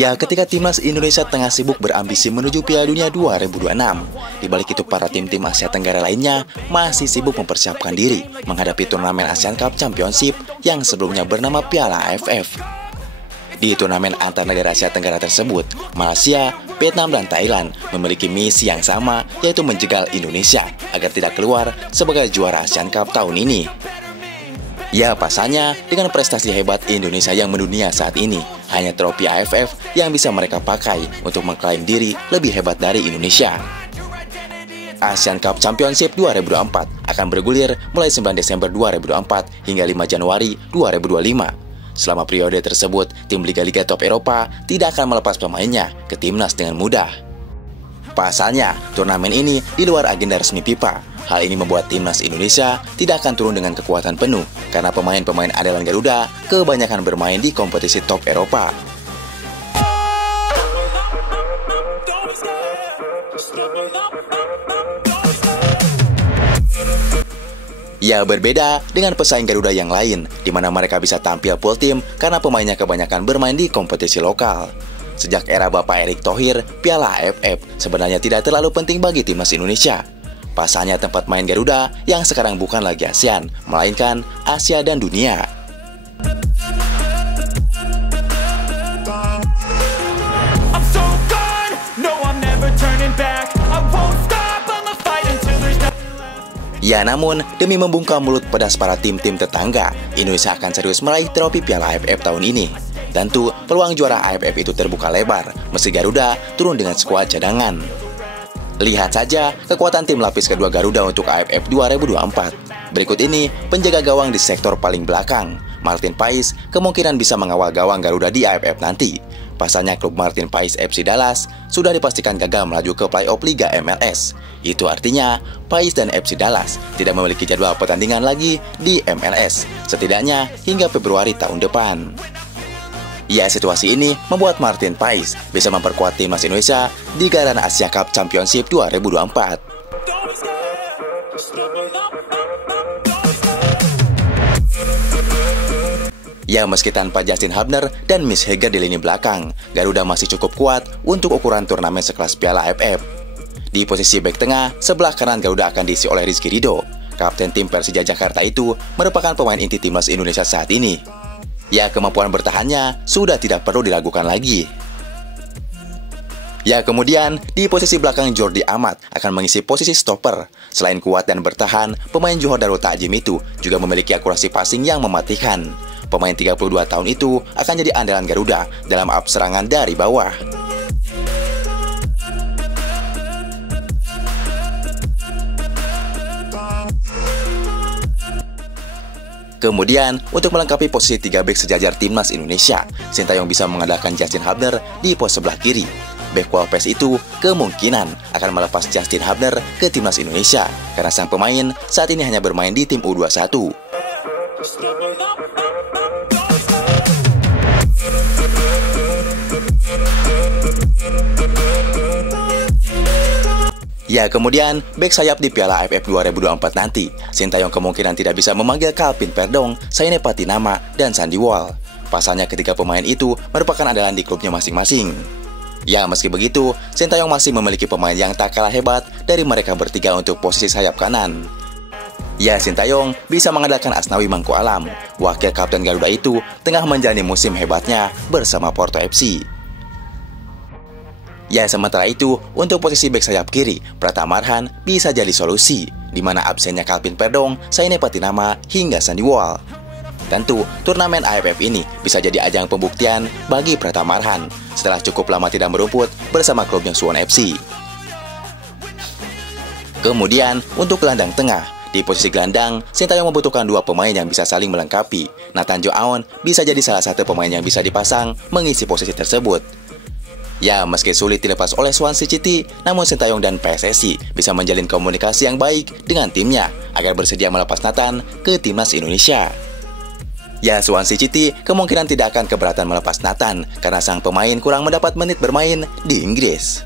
Ya, ketika timnas Indonesia tengah sibuk berambisi menuju Piala Dunia 2026, di balik itu para tim-tim Asia Tenggara lainnya masih sibuk mempersiapkan diri menghadapi turnamen Asian Cup Championship yang sebelumnya bernama Piala AFF. Di turnamen antar negara Asia Tenggara tersebut, Malaysia, Vietnam, dan Thailand memiliki misi yang sama, yaitu menjegal Indonesia agar tidak keluar sebagai juara Asian Cup tahun ini. Ya, pasalnya dengan prestasi hebat Indonesia yang mendunia saat ini, hanya trofi AFF yang bisa mereka pakai untuk mengklaim diri lebih hebat dari Indonesia. Asian Cup Championship 2024 akan bergulir mulai 9 Desember 2024 hingga 5 Januari 2025. Selama periode tersebut, tim liga-liga top Eropa tidak akan melepas pemainnya ke timnas dengan mudah. Pasalnya, turnamen ini di luar agenda resmi FIFA. Hal ini membuat timnas Indonesia tidak akan turun dengan kekuatan penuh karena pemain-pemain andalan Garuda kebanyakan bermain di kompetisi top Eropa. Ya, berbeda dengan pesaing Garuda yang lain, di mana mereka bisa tampil full team karena pemainnya kebanyakan bermain di kompetisi lokal. Sejak era Bapak Erick Thohir, Piala AFF sebenarnya tidak terlalu penting bagi timnas Indonesia. Pasalnya tempat main Garuda yang sekarang bukan lagi ASEAN, melainkan Asia dan dunia. Ya, namun demi membungkam mulut pedas para tim-tim tetangga, Indonesia akan serius meraih trofi Piala AFF tahun ini. Tentu, peluang juara AFF itu terbuka lebar, meski Garuda turun dengan skuad cadangan. Lihat saja kekuatan tim lapis kedua Garuda untuk AFF 2024. Berikut ini penjaga gawang di sektor paling belakang. Martin Paes kemungkinan bisa mengawal gawang Garuda di AFF nanti. Pasalnya klub Martin Paes FC Dallas sudah dipastikan gagal melaju ke playoff Liga MLS. Itu artinya Paes dan FC Dallas tidak memiliki jadwal pertandingan lagi di MLS, setidaknya hingga Februari tahun depan. Ya, situasi ini membuat Martin Paes bisa memperkuat timnas Indonesia di gelaran Asia Cup Championship 2024. Ya, meski tanpa Justin Hubner dan Mitch Heger di lini belakang, Garuda masih cukup kuat untuk ukuran turnamen sekelas Piala AFF. Di posisi bek tengah, sebelah kanan Garuda akan diisi oleh Rizky Ridho. Kapten tim Persija Jakarta itu merupakan pemain inti timnas Indonesia saat ini. Ya, kemampuan bertahannya sudah tidak perlu diragukan lagi. Ya, kemudian di posisi belakang Jordi Amat akan mengisi posisi stopper. Selain kuat dan bertahan, pemain Johor Darul Ta'zim itu juga memiliki akurasi passing yang mematikan. Pemain 32 tahun itu akan jadi andalan Garuda dalam up serangan dari bawah. Kemudian, untuk melengkapi posisi 3 bek sejajar timnas Indonesia, Sintayong bisa mengandalkan Justin Hubner di pos sebelah kiri. Bek Walpes itu kemungkinan akan melepas Justin Hubner ke timnas Indonesia karena sang pemain saat ini hanya bermain di tim U21. Ya, kemudian bek sayap di Piala AFF 2024 nanti, Sintayong kemungkinan tidak bisa memanggil Calvin Perdong, Saine Patinama, dan Sandy Wall. Pasalnya ketiga pemain itu merupakan andalan di klubnya masing-masing. Ya, meski begitu, Sintayong masih memiliki pemain yang tak kalah hebat dari mereka bertiga untuk posisi sayap kanan. Ya, Sintayong bisa mengandalkan Asnawi Mangku Alam. Wakil kapten Garuda itu tengah menjalani musim hebatnya bersama Porto FC. Ya, sementara itu, untuk posisi bek sayap kiri, Pratama Arhan bisa jadi solusi, di mana absennya Calvin Perdong, Saine Patinama, hingga Sandy Wall. Tentu, turnamen AFF ini bisa jadi ajang pembuktian bagi Pratama Arhan setelah cukup lama tidak merumput bersama klubnya Suwon FC. Kemudian, untuk gelandang tengah, di posisi gelandang, Sintayong membutuhkan 2 pemain yang bisa saling melengkapi. Nathan Jo Aon bisa jadi salah satu pemain yang bisa dipasang mengisi posisi tersebut. Ya, meski sulit dilepas oleh Swansea City, namun Sintayong dan PSSI bisa menjalin komunikasi yang baik dengan timnya agar bersedia melepas Nathan ke timnas Indonesia. Ya, Swansea City kemungkinan tidak akan keberatan melepas Nathan karena sang pemain kurang mendapat menit bermain di Inggris.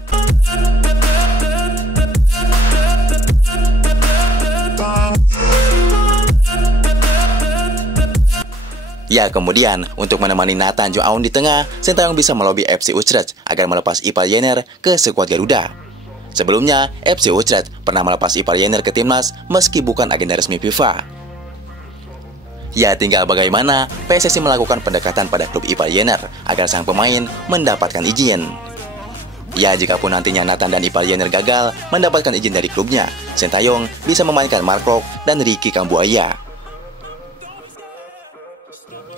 Ya, kemudian untuk menemani Nathan Jo Aun di tengah, Sintayong bisa melobi FC Utrecht agar melepas Ipar Jenner ke skuad Garuda. Sebelumnya, FC Utrecht pernah melepas Ipar Jenner ke timnas meski bukan agenda resmi FIFA. Ya, tinggal bagaimana PSSI melakukan pendekatan pada klub Ipar Jenner agar sang pemain mendapatkan izin. Ya, jikapun nantinya Nathan dan Ipar Jenner gagal mendapatkan izin dari klubnya, Sintayong bisa memainkan Mark Klok dan Ricky Kambuaya.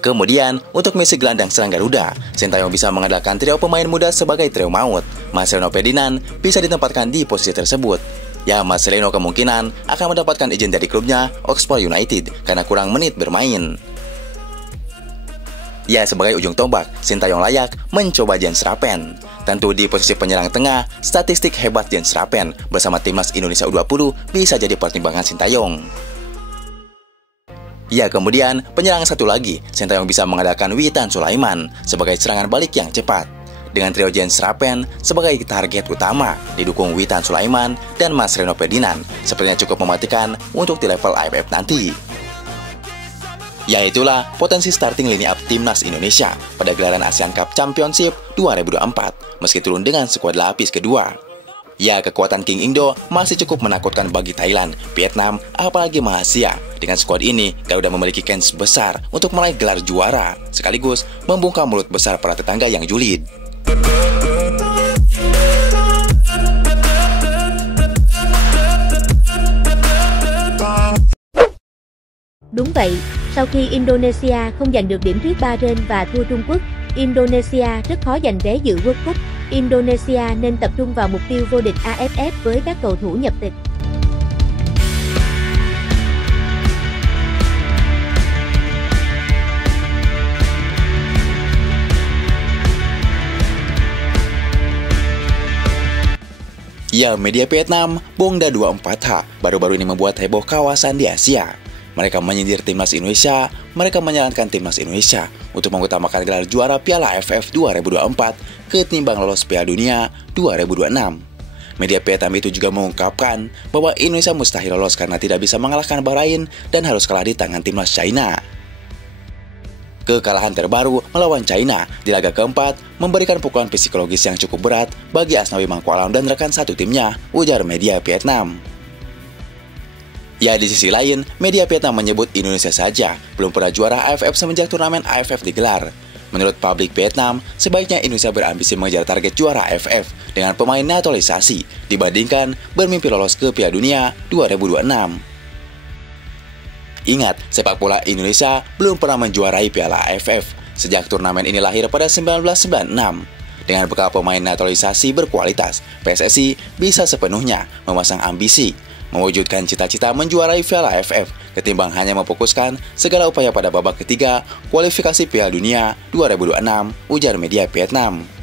Kemudian, untuk misi gelandang serang Garuda, Sintayong bisa mengandalkan trio pemain muda sebagai trio maut. Marcelino Ferdinand bisa ditempatkan di posisi tersebut. Ya, Marcelino kemungkinan akan mendapatkan izin dari klubnya Oxford United karena kurang menit bermain. Ya, sebagai ujung tombak, Sintayong layak mencoba Jens Rappen. Tentu di posisi penyerang tengah, statistik hebat Jens Rappen bersama timnas Indonesia U20 bisa jadi pertimbangan Sintayong. Ya, kemudian penyerang satu lagi, Sintayong bisa mengandalkan Witan Sulaiman sebagai serangan balik yang cepat. Dengan trio Jens Rappen sebagai target utama, didukung Witan Sulaiman dan Marcelino Ferdinand, sepertinya cukup mematikan untuk di level AFF nanti. Ya, itulah potensi starting line up timnas Indonesia pada gelaran ASEAN Cup Championship 2024, meski turun dengan skuad lapis kedua. Ya, kekuatan King Indo masih cukup menakutkan bagi Thailand, Vietnam, apalagi Malaysia. Dengan skuad ini, Garuda memiliki kans besar untuk meraih gelar juara, sekaligus membungkam mulut besar para tetangga yang julid. Đúng vậy, sau khi Indonesia không giành được điểm thuyết Bahrain và thua Trung Quốc, Indonesia rất khó giành vé dự World Cup. Indonesia nên tập trung vào mục tiêu vô địch AFF với các cầu thủ nhập tịch. Ya, media Vietnam, Bongda 24H, baru-baru ini membuat heboh kawasan di Asia. Mereka menyindir timnas Indonesia, mereka menyarankan timnas Indonesia untuk mengutamakan gelar juara Piala AFF 2024 ketimbang lolos Piala Dunia 2026. Media Vietnam itu juga mengungkapkan bahwa Indonesia mustahil lolos karena tidak bisa mengalahkan Bahrain dan harus kalah di tangan timnas China. Kekalahan terbaru melawan China di laga keempat memberikan pukulan psikologis yang cukup berat bagi Asnawi Mangkualam dan rekan satu timnya, ujar media Vietnam. Ya, di sisi lain, media Vietnam menyebut Indonesia saja belum pernah juara AFF semenjak turnamen AFF digelar. Menurut publik Vietnam, sebaiknya Indonesia berambisi mengejar target juara AFF dengan pemain naturalisasi dibandingkan bermimpi lolos ke Piala Dunia 2026. Ingat, sepak bola Indonesia belum pernah menjuarai Piala AFF sejak turnamen ini lahir pada 1996. Dengan bekal pemain naturalisasi berkualitas, PSSI bisa sepenuhnya memasang ambisi mewujudkan cita-cita menjuarai Piala AFF ketimbang hanya memfokuskan segala upaya pada babak ketiga kualifikasi Piala Dunia 2026, ujar media Vietnam.